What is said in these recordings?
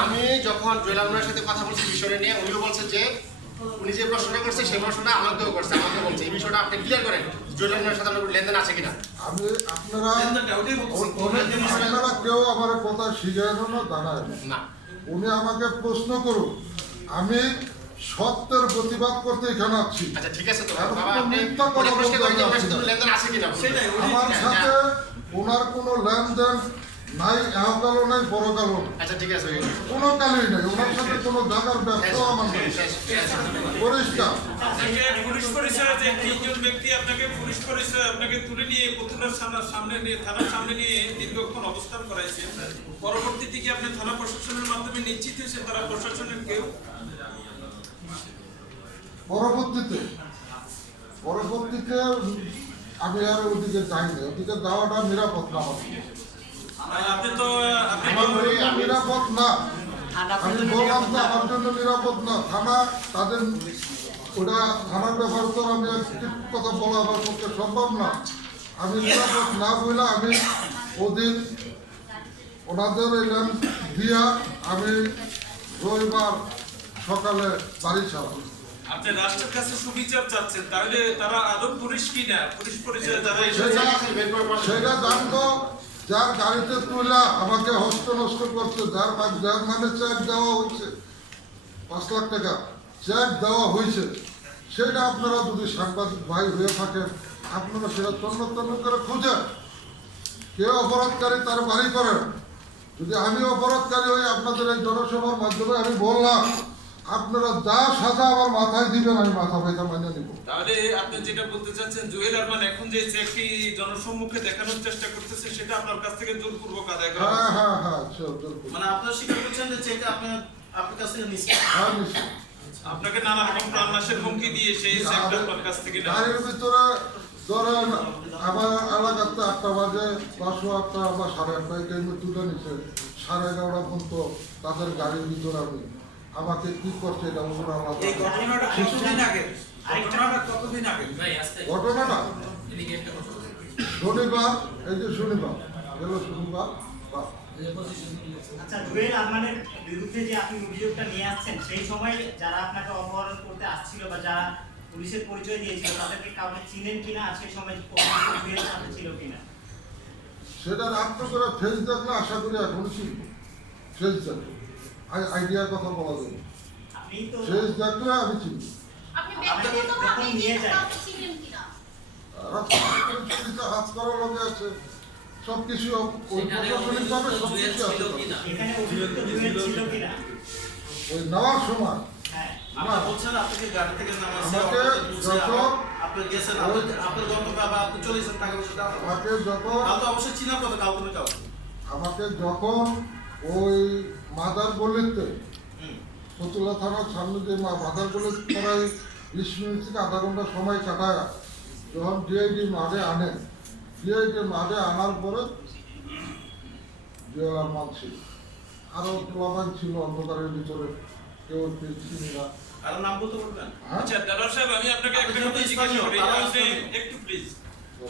আমি যখন জুয়েলার ওনার সাথে কথা বলছি বিষয়টা নিয়ে, উনিও বলছে যে উনি যে প্রশ্নটা করছে সেই প্রশ্নটা আমাকেও করছে, আমাকে বলছে এই বিষয়টা আপনি ক্লিয়ার করেন, জুয়েলার ওনার সাথে আপনার লেনদেন আছে কিনা। আমি আপনারা কেউ আমার কথা শিখানো না জানায় না, উনি আমাকে প্রশ্ন করুন, আমি সত্যের প্রতিবাদ করতে এখানে আছি। আচ্ছা ঠিক আছে, তো বাবা আপনি প্রশ্ন করেন ওনার সাথে লেনদেন আছে কিনা। আমার সাথে ওনার কোনো লেনদেন নাই, এহকালও নাই, পরকালও নাই। আচ্ছা ঠিক আছে, কোনো কালই নাই, ওনার সাথে কোনো জায়গার ব্যবসা আমার নাই, পরিষ্কার। পুলিশ পরিচয় যে তিনজন ব্যক্তি আপনাকে পুলিশ পরিচয় আপনাকে তুলে নিয়ে পুতুলের সামনে নিয়ে থানার সামনে নিয়ে দীর্ঘক্ষণ অবস্থান করাইছে, পরবর্তী দিকে আপনি থানা প্রশাসনের মাধ্যমে নিশ্চিত হয়েছে তারা প্রশাসনের কেউ পরবর্তীতে আমি আর ওদিকে যাইনি, ওদিকে যাওয়াটা নিরাপদ না আপনি তো নিরাপদ না, আমি বললাম তো আমার জন্য নিরাপদ না। থানা তাদের ওটা থানার ব্যাপার তো আমি ঠিক কথা বলা আমার পক্ষে সম্ভব না। আমি নিরাপদ না বলে আমি ওদিন ওনাদের এলেন দিয়া আমি রবিবার সকালে বাড়ি ছাড়লাম। আপনি রাষ্ট্রের কাছে সুবিচার চাচ্ছেন, তাহলে তারা আদৌ পুলিশ কিনা, পুলিশ পরিচয় যারা সেটা জানতো যার গাড়িতে তুলে আমাকে হস্ত নষ্ট করছে, যার নামে চেক দেওয়া হয়েছে 5 লাখ টাকা চেক দেওয়া হয়েছে, সেটা আপনারা যদি সাংবাদিক ভাই হয়ে থাকেন আপনারা সেটা তন্ন তন্ন করে খুঁজেন, কে অপরাধকারী তার বাড়ি করেন। যদি আমি অপরাধকারী হই আপনাদের এই জনসভার মাধ্যমে আমি বললাম আপনারা যা সাজা আমার মাথায় দিবেন আমি মাথা ব্যথা মানে নিব। তাহলে আপনি যেটা বলতে চাচ্ছেন জুয়েল আরমান এখন যে চেকটি জনসম্মুখে দেখানোর চেষ্টা করতেছে সেটা আপনার কাছ থেকে জোরপূর্বক আদায় করা হ্যাঁ হ্যাঁ হ্যাঁ, মানে আপনারা স্বীকার করছেন যে চেকটা আপনার কাছ থেকে নিচ্ছে। হ্যাঁ নিশ্চয়। আপনাকে নানা রকম প্রাণনাশের হুমকি দিয়ে সেই চেকটা আপনার কাছ থেকে নেওয়া। গাড়ির ভিতরে ধরেন আমার এলাকাতে 8টা বাজে 8টা বা 8:30 টাইমে তুলে নিচ্ছে, 11:30 পর্যন্ত তাদের গাড়ির ভিতরে আমি আমাকে কি করছে এটা ওরা আলাদা। ঘটনাটা শনিবার, এই যে শনিবার গেল শনিবার। আচ্ছা, জুয়েল আরমানের বিরুদ্ধে যে আপনি অভিযোগটা নিয়ে আসছেন সেই সময় যারা আপনাকে অপহরণ করতে আসছিল বা যারা পুলিশের পরিচয় দিয়েছিল তাদেরকে কাউকে চিনেন কিনা, আর সেই সময় জুয়েল সাথে ছিল কিনা? সেটা রাত্র করে ফেস দেখলে আশা করি এখন ছিল ফেস দেখলে আইডিয়ার কথা বলা যাবে, আপনি তো ফেস দেখলে আমি চিনি। আপনি ব্যক্তিগতভাবে নিয়ে যান কাউকে চিনেন কিনা? হাত করার লগে আছে সবকিছু, ওই প্রশাসনিকভাবে সবকিছু আছে। এখানে অভিযুক্ত জুয়েল ছিল কিনা? ওই নেওয়ার সময় হ্যাঁ, আপনারা বলছেন আপনাকে গাড়ি থেকে নামাইছে, আমাকে যখন আপনি গেছেন, আপনার গন্তব্যে আবার আপনি চলে গেছেন টাকা পয়সা দেওয়া। আমাকে যখন তাহলে তো অবশ্যই চিনার কথা কাউকে না কাউকে। আমাকে যখন ওই মাদার গলিতে ফতুল্লা থানার সামনে যে মাদার গলি প্রায় 20 মিনিট থেকে আধা ঘন্টা সময় কাটায় যখন ডিআইডি মাঠে আনেন, ডিআইডি মাঠে আনার পরে জুয়েল আরমান ছিল, আরো প্লাবান ছিল অন্ধকারের ভিতরে, কেউ চিনি না। আর নাম বলতে বলবেন? হ্যাঁ আচ্ছা দাদার সাহেব, আমি আপনাকে একটা কথা জিজ্ঞাসা করি, আপনি একটু প্লিজ,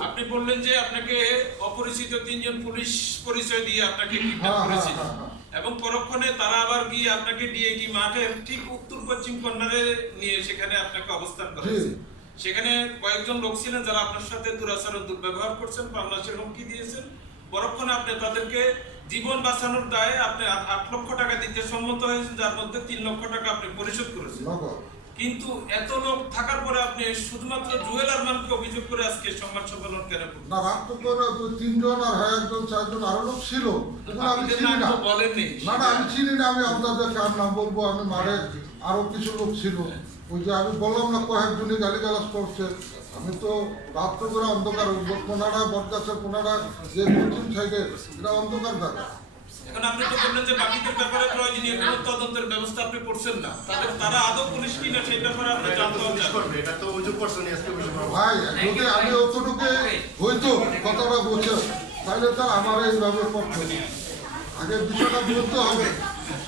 আপনি বললেন যে আপনাকে অপরিচিত 3 জন পুলিশ পরিচয় দিয়ে আপনাকে কিডন্যাপ করেছিল এবং পরক্ষণে তারা আবার গিয়ে আপনাকে ডিআইডি মাঠের ঠিক উত্তর পশ্চিম কর্নারে নিয়ে সেখানে আপনাকে অবস্থান করেছে। সেখানে কয়েকজন লোক ছিলেন যারা আপনার সাথে দুরাচারণ দুর্ব্যবহার করছেন, প্রাণনাশের হুমকি দিয়েছেন। পরক্ষণে আপনি তাদেরকে জীবন বাঁচানোর দায়ে আপনি 8 লক্ষ টাকা দিতে সম্মত হয়েছেন, যার মধ্যে 3 লক্ষ টাকা আপনি পরিশোধ করেছেন। কিন্তু এত লোক থাকার পরে আপনি শুধুমাত্র জুয়েল আরমানকে অভিযোগ করে আজকে সংবাদ সম্মেলন কেন করলেন? না, রাত করে 2-3 জন আর 1 জন 4 জন আরো লোক ছিল, আমি চিনি না। বলেননি? না না আমি চিনি না, আমি আপনাদের কার নাম বলবো, আমি মারে আরো কিছু লোক ছিল, ওই যে আমি বললাম না কয়েকজনই গালিগালাজ করছে, আমি তো রাত্র করে অন্ধকার, কোনাডা বটগাছের কোনাডা যে পশ্চিম সাইডে এটা অন্ধকার জায়গা। এখন আপনি তো বললেন যে বাকিদের ব্যাপারে প্রয়োজনীয় কোনো তদন্তের ব্যবস্থা আপনি করছেন না, তারা আদৌ পুলিশ কিনা সেই ব্যাপারে আপনি জানতে চান। এটা তো অভিযোগ করছেন আজকে অভিযোগ করব ভাই যদি আমি অতটুকু হইতো কথাটা বলছে তাহলে তো আমার এইভাবে করতো না। আগে বিষয়টা বলতে হবে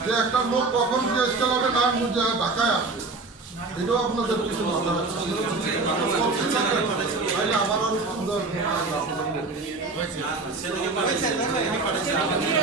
যে একটা লোক কখন কেস চালাবে না বুঝে ঢাকায় আসে, এটাও আপনাদের কিছু মাথা তাহলে আমার আরো সুন্দর আপনি